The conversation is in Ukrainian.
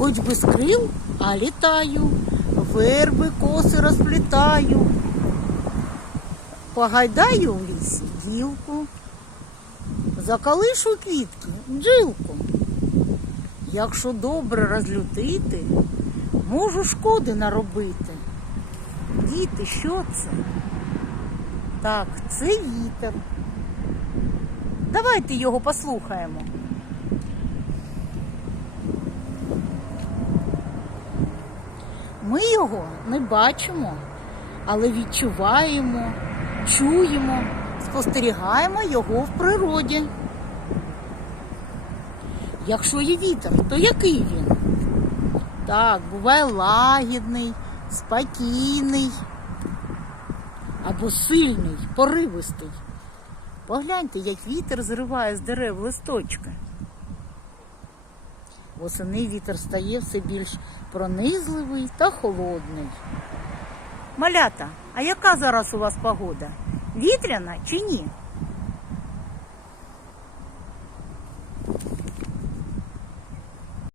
Хоч без крил, а літаю, верби коси розплітаю. Погайдаю в лісі дівку, закалишу квітки, бджілку. Якщо добре розлютити, можу шкоди наробити. Діти, що це? Так, це вітер. Давайте його послухаємо. Ми його не бачимо, але відчуваємо, чуємо, спостерігаємо його в природі. Якщо є вітер, то який він? Так, буває лагідний, спокійний або сильний, поривистий. Погляньте, як вітер зриває з дерев листочки. Восени вітер стає все більш пронизливий та холодний. Малята, а яка зараз у вас погода? Вітряна чи ні?